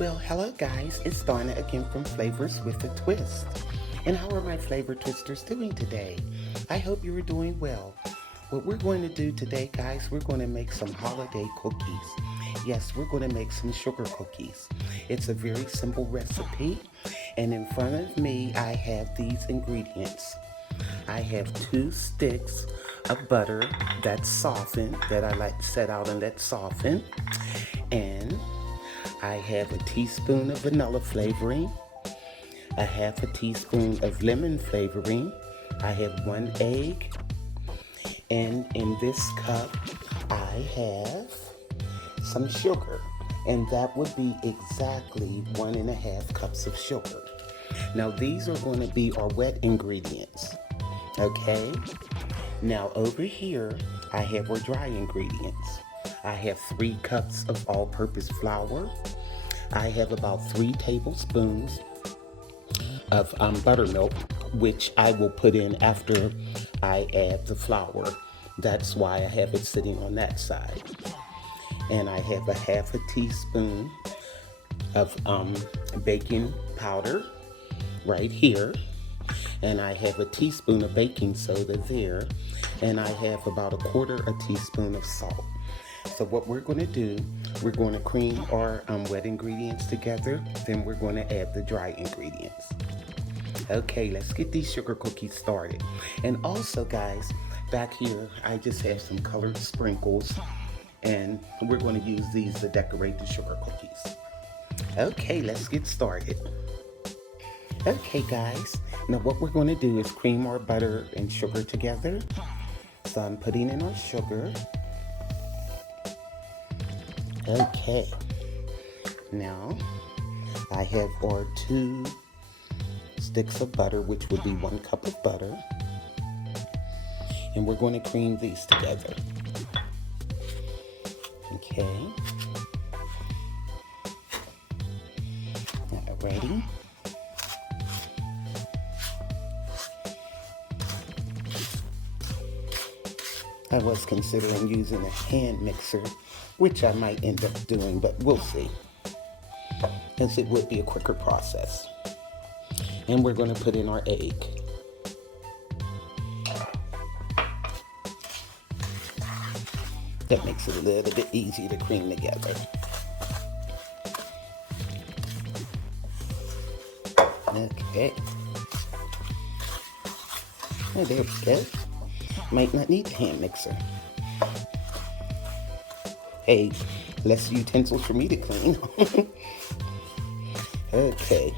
Well, hello guys, it's Donna again from Flavors with a Twist. And how are my flavor twisters doing today? I hope you are doing well. What we're going to do today, guys, we're going to make some holiday cookies. Yes, we're going to make some sugar cookies. It's a very simple recipe. And in front of me, I have these ingredients. I have 2 sticks of butter that's softened, that I like to set out and let soften. And I have a teaspoon of vanilla flavoring, a half a teaspoon of lemon flavoring. I have 1 egg, and in this cup I have some sugar, and that would be exactly 1.5 cups of sugar. Now these are going to be our wet ingredients, okay? Now over here I have our dry ingredients. I have 3 cups of all-purpose flour. I have about 3 tablespoons of buttermilk, which I will put in after I add the flour. That's why I have it sitting on that side. And I have a half a teaspoon of baking powder right here. And I have a teaspoon of baking soda there. And I have about 1/4 teaspoon of salt. So what we're going to do, we're going to cream our wet ingredients together, then we're going to add the dry ingredients. Okay, let's get these sugar cookies started. And also guys, back here I just have some colored sprinkles, and we're going to use these to decorate the sugar cookies. Okay, let's get started. Okay guys, now what we're going to do is cream our butter and sugar together. So I'm putting in our sugar. Okay, now I have our 2 sticks of butter, which would be 1 cup of butter, and we're going to cream these together. Okay, alrighty. I was considering using a hand mixer, which I might end up doing, but we'll see, as it would be a quicker process. And we're going to put in our egg. That makes it a little bit easier to cream together. Okay. Oh, there we go. Might not need a hand mixer. Hey, less utensils for me to clean. Okay.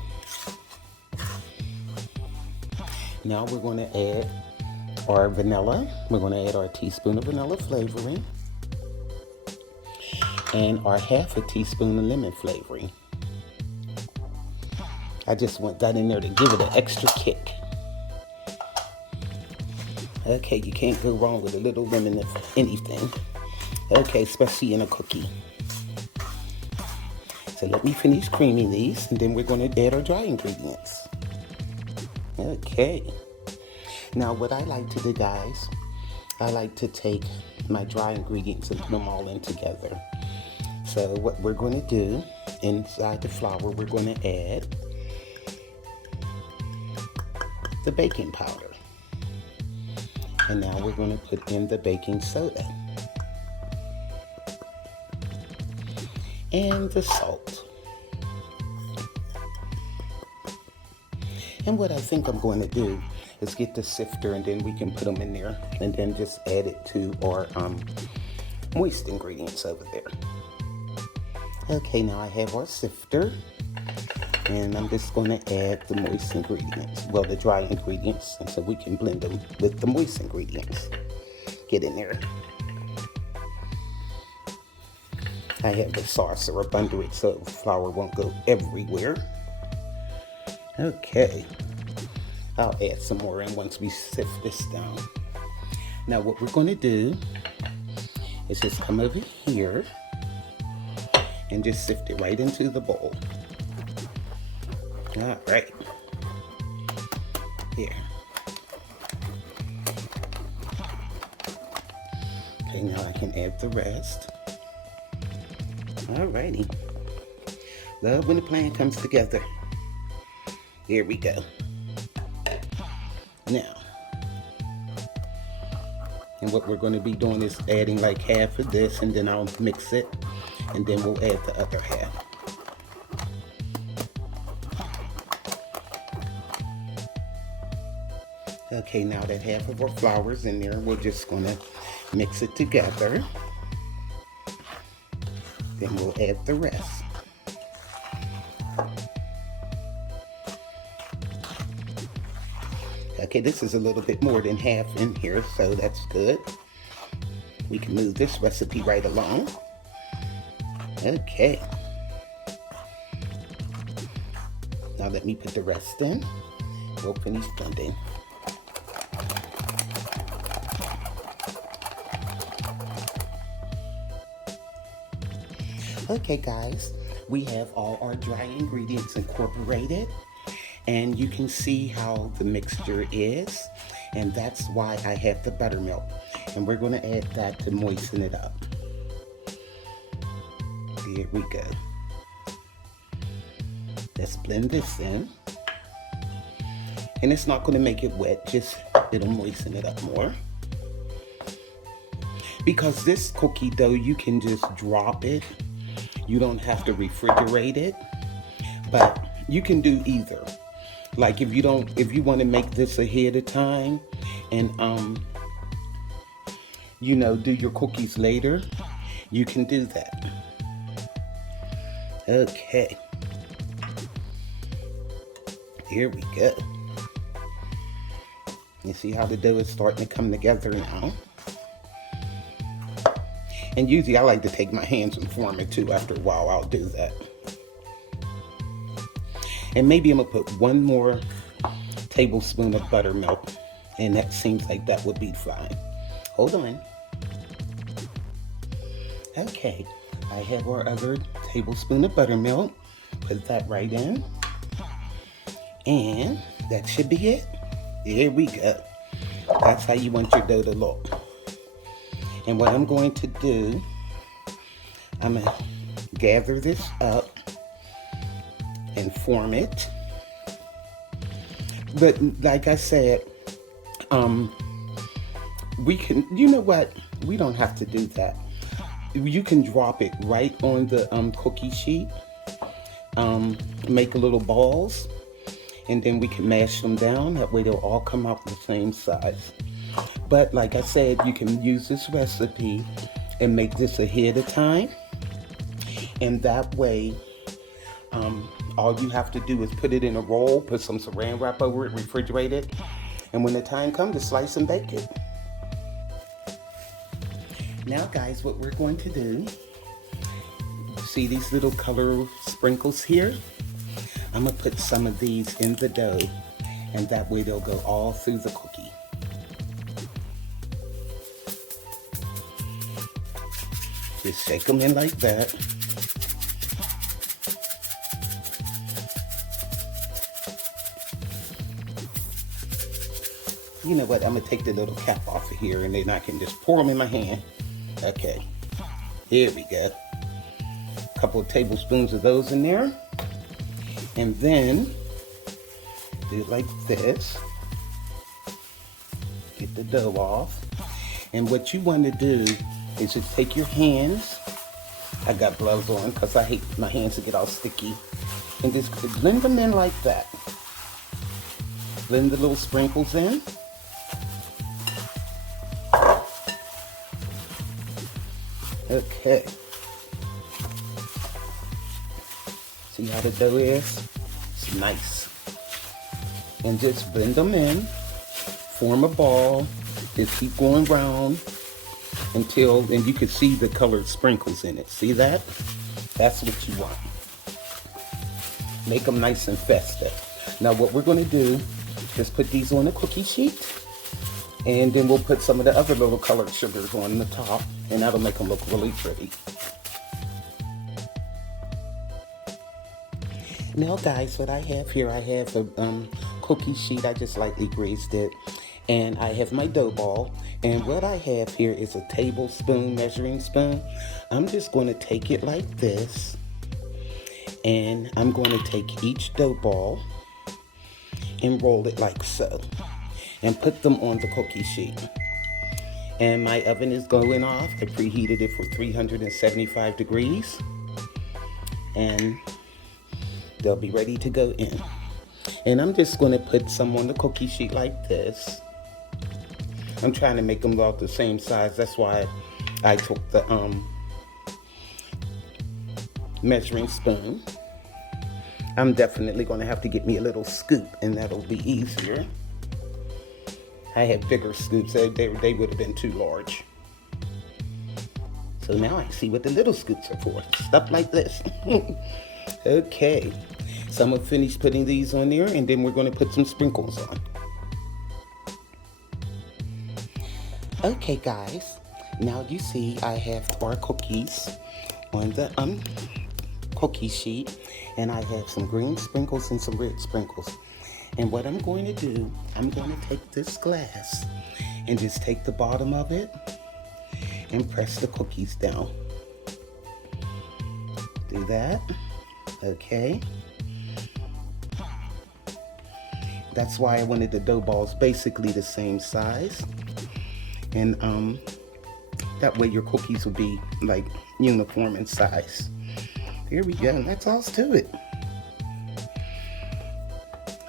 Now we're going to add our vanilla. We're going to add our teaspoon of vanilla flavoring and our half a teaspoon of lemon flavoring. I just want that in there to give it an extra kick. Okay, you can't go wrong with a little lemon if anything. Okay, especially in a cookie. So let me finish creaming these, and then we're going to add our dry ingredients. Okay. Now what I like to do, guys, I like to take my dry ingredients and put them all in together. So what we're going to do, inside the flour, we're going to add the baking powder. And now we're going to put in the baking soda. And the salt. And what I think I'm going to do is get the sifter, and then we can put them in there and then just add it to our moist ingredients over there. Okay, now I have our sifter, and I'm just going to add the moist ingredients, well, the dry ingredients, and so we can blend them with the moist ingredients. Get in there. I have the saucer up under it so the flour won't go everywhere. Okay, I'll add some more in once we sift this down. Now what we're going to do is just come over here and just sift it right into the bowl. All right, here. Okay, now I can add the rest. Alrighty. Love when the plan comes together. Here we go. Now, and what we're going to be doing is adding like half of this, and then I'll mix it, and then we'll add the other half. Okay, now that half of our flour is in there, we're just going to mix it together. Then we'll add the rest. Okay, this is a little bit more than half in here, so that's good. We can move this recipe right along. Okay. Now let me put the rest in. We'll finish blending. Okay guys, we have all our dry ingredients incorporated, and you can see how the mixture is, and that's why I have the buttermilk, and we're going to add that to moisten it up. There we go. Let's blend this in, and it's not going to make it wet, just it'll moisten it up more. Because this cookie dough, you can just drop it. You don't have to refrigerate it, but you can do either. Like if you want to make this ahead of time and you know, do your cookies later, you can do that. Okay. Here we go. You see how the dough is starting to come together now? And usually I like to take my hands and form it too. After a while, I'll do that. And maybe I'm gonna put one more tablespoon of buttermilk, and that seems like that would be fine. Hold on. Okay, I have our other tablespoon of buttermilk. Put that right in. And that should be it. Here we go. That's how you want your dough to look. And what I'm going to do, I'm going to gather this up and form it. But like I said, we can, you know what? We don't have to do that. You can drop it right on the cookie sheet, make little balls, and then we can mash them down. That way they'll all come out the same size. But like I said, you can use this recipe and make this ahead of time. And that way, all you have to do is put it in a roll, put some saran wrap over it, refrigerate it. And when the time comes, to slice and bake it. Now guys, what we're going to do, see these little color sprinkles here? I'm gonna put some of these in the dough, and that way they'll go all through the cookie. Just shake them in like that. You know what, I'm gonna take the little cap off of here, and then I can just pour them in my hand. Okay, here we go. A couple of tablespoons of those in there. And then, do it like this. Get the dough off. And what you want to do is just take your hands. I got gloves on because I hate my hands to get all sticky. And just blend them in like that. Blend the little sprinkles in. Okay. See how the dough is? It's nice. And just blend them in. Form a ball. Just keep going round until, and you can see the colored sprinkles in it. See that? That's what you want. Make them nice and festive. Now what we're going to do, just put these on a cookie sheet. And then we'll put some of the other little colored sugars on the top. And that'll make them look really pretty. Now guys, what I have here, I have a cookie sheet. I just lightly greased it. And I have my dough ball. And what I have here is a tablespoon measuring spoon. I'm just going to take it like this. And I'm going to take each dough ball and roll it like so and put them on the cookie sheet. And my oven is going off. I preheated it for 375 degrees. And they'll be ready to go in. And I'm just going to put some on the cookie sheet like this. I'm trying to make them all the same size. That's why I took the measuring spoon. I'm definitely going to have to get me a little scoop, and that'll be easier. I had bigger scoops. They would have been too large. So now I see what the little scoops are for. Stuff like this. Okay. So I'm going to finish putting these on there, and then we're going to put some sprinkles on. Okay, guys. Now you see I have our cookies on the cookie sheet, and I have some green sprinkles and some red sprinkles. And what I'm going to do, I'm going to take this glass and just take the bottom of it and press the cookies down. Do that. Okay. That's why I wanted the dough balls basically the same size. And that way your cookies will be like uniform in size. Here we go. That's all to it.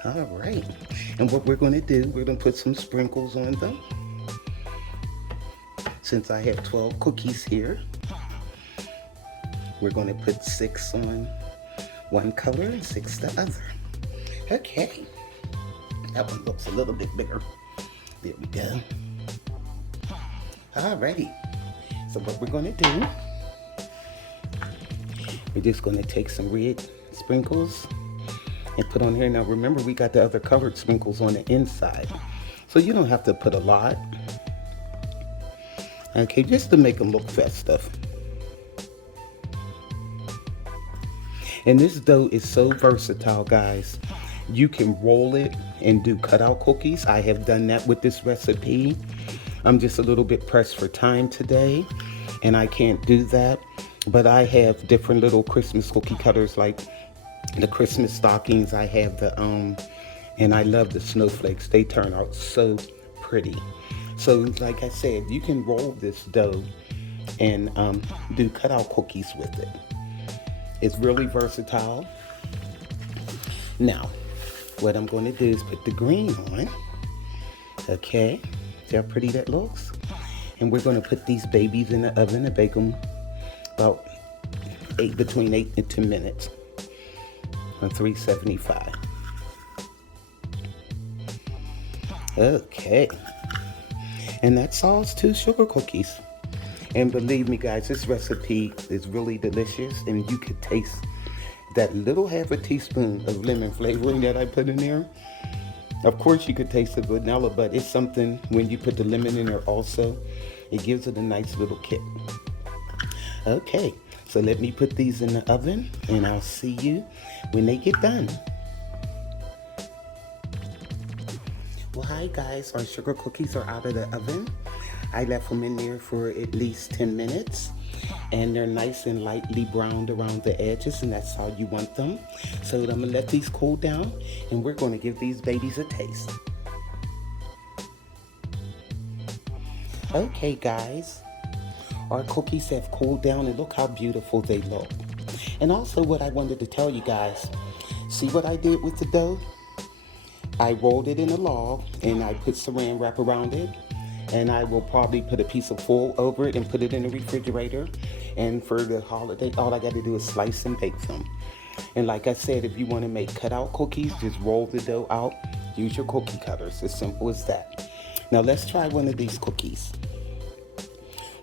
All right. And what we're going to do, we're going to put some sprinkles on them. Since I have 12 cookies here, we're going to put 6 on one color and 6 the other. Okay. That one looks a little bit bigger. There we go. Alrighty. So what we're going to do, we're just going to take some red sprinkles and put on here. Now remember, we got the other colored sprinkles on the inside, so you don't have to put a lot. Okay, just to make them look festive. And this dough is so versatile, guys. You can roll it and do cutout cookies. I have done that with this recipe. I'm just a little bit pressed for time today, and I can't do that. But I have different little Christmas cookie cutters, like the Christmas stockings. I have the and I love the snowflakes. They turn out so pretty. So like I said, you can roll this dough and do cutout cookies with it. It's really versatile. Now, what I'm going to do is put the green on. Okay, see how pretty that looks? And we're going to put these babies in the oven and bake them about between 8 and 10 minutes on 375. Okay. And that's all. It's 2 sugar cookies. And believe me, guys, this recipe is really delicious, and you could taste that little half a teaspoon of lemon flavoring that I put in there. Of course, you could taste the vanilla, but it's something when you put the lemon in there also, it gives it a nice little kick. Okay, so let me put these in the oven, and I'll see you when they get done. Well, hi guys, our sugar cookies are out of the oven. I left them in there for at least 10 minutes, and they're nice and lightly browned around the edges, and that's how you want them. So I'm gonna let these cool down, and we're gonna give these babies a taste. Okay guys, our cookies have cooled down, and look how beautiful they look. And also what I wanted to tell you guys, see what I did with the dough? I rolled it in a log, and I put saran wrap around it, and I will probably put a piece of foil over it and put it in the refrigerator. And for the holiday, all I got to do is slice and bake them. And like I said, if you want to make cutout cookies, just roll the dough out, use your cookie cutters, as simple as that. Now let's try one of these cookies.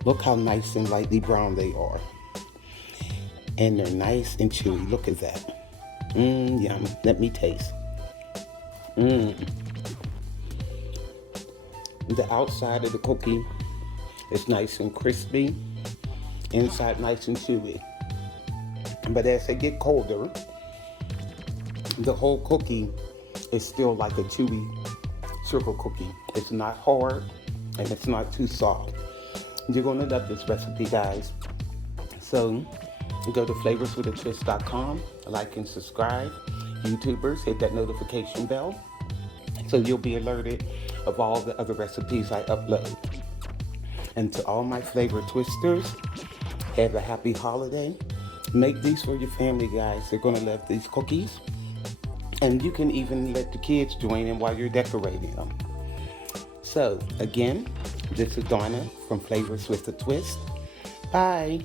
Look how nice and lightly brown they are. And they're nice and chewy. Look at that. Yum. Let me taste. The outside of the cookie is nice and crispy, inside nice and chewy. But as they get colder, the whole cookie is still like a chewy sugar cookie. It's not hard and it's not too soft. You're gonna love this recipe, guys. So go to flavorswithatwist.com, like and subscribe. YouTubers, hit that notification bell so you'll be alerted of all the other recipes I upload. And to all my flavor twisters, have a happy holiday. Make these for your family, guys. They're gonna love these cookies. And you can even let the kids join in while you're decorating them. So again, this is Donna from Flavors with a Twist. Bye.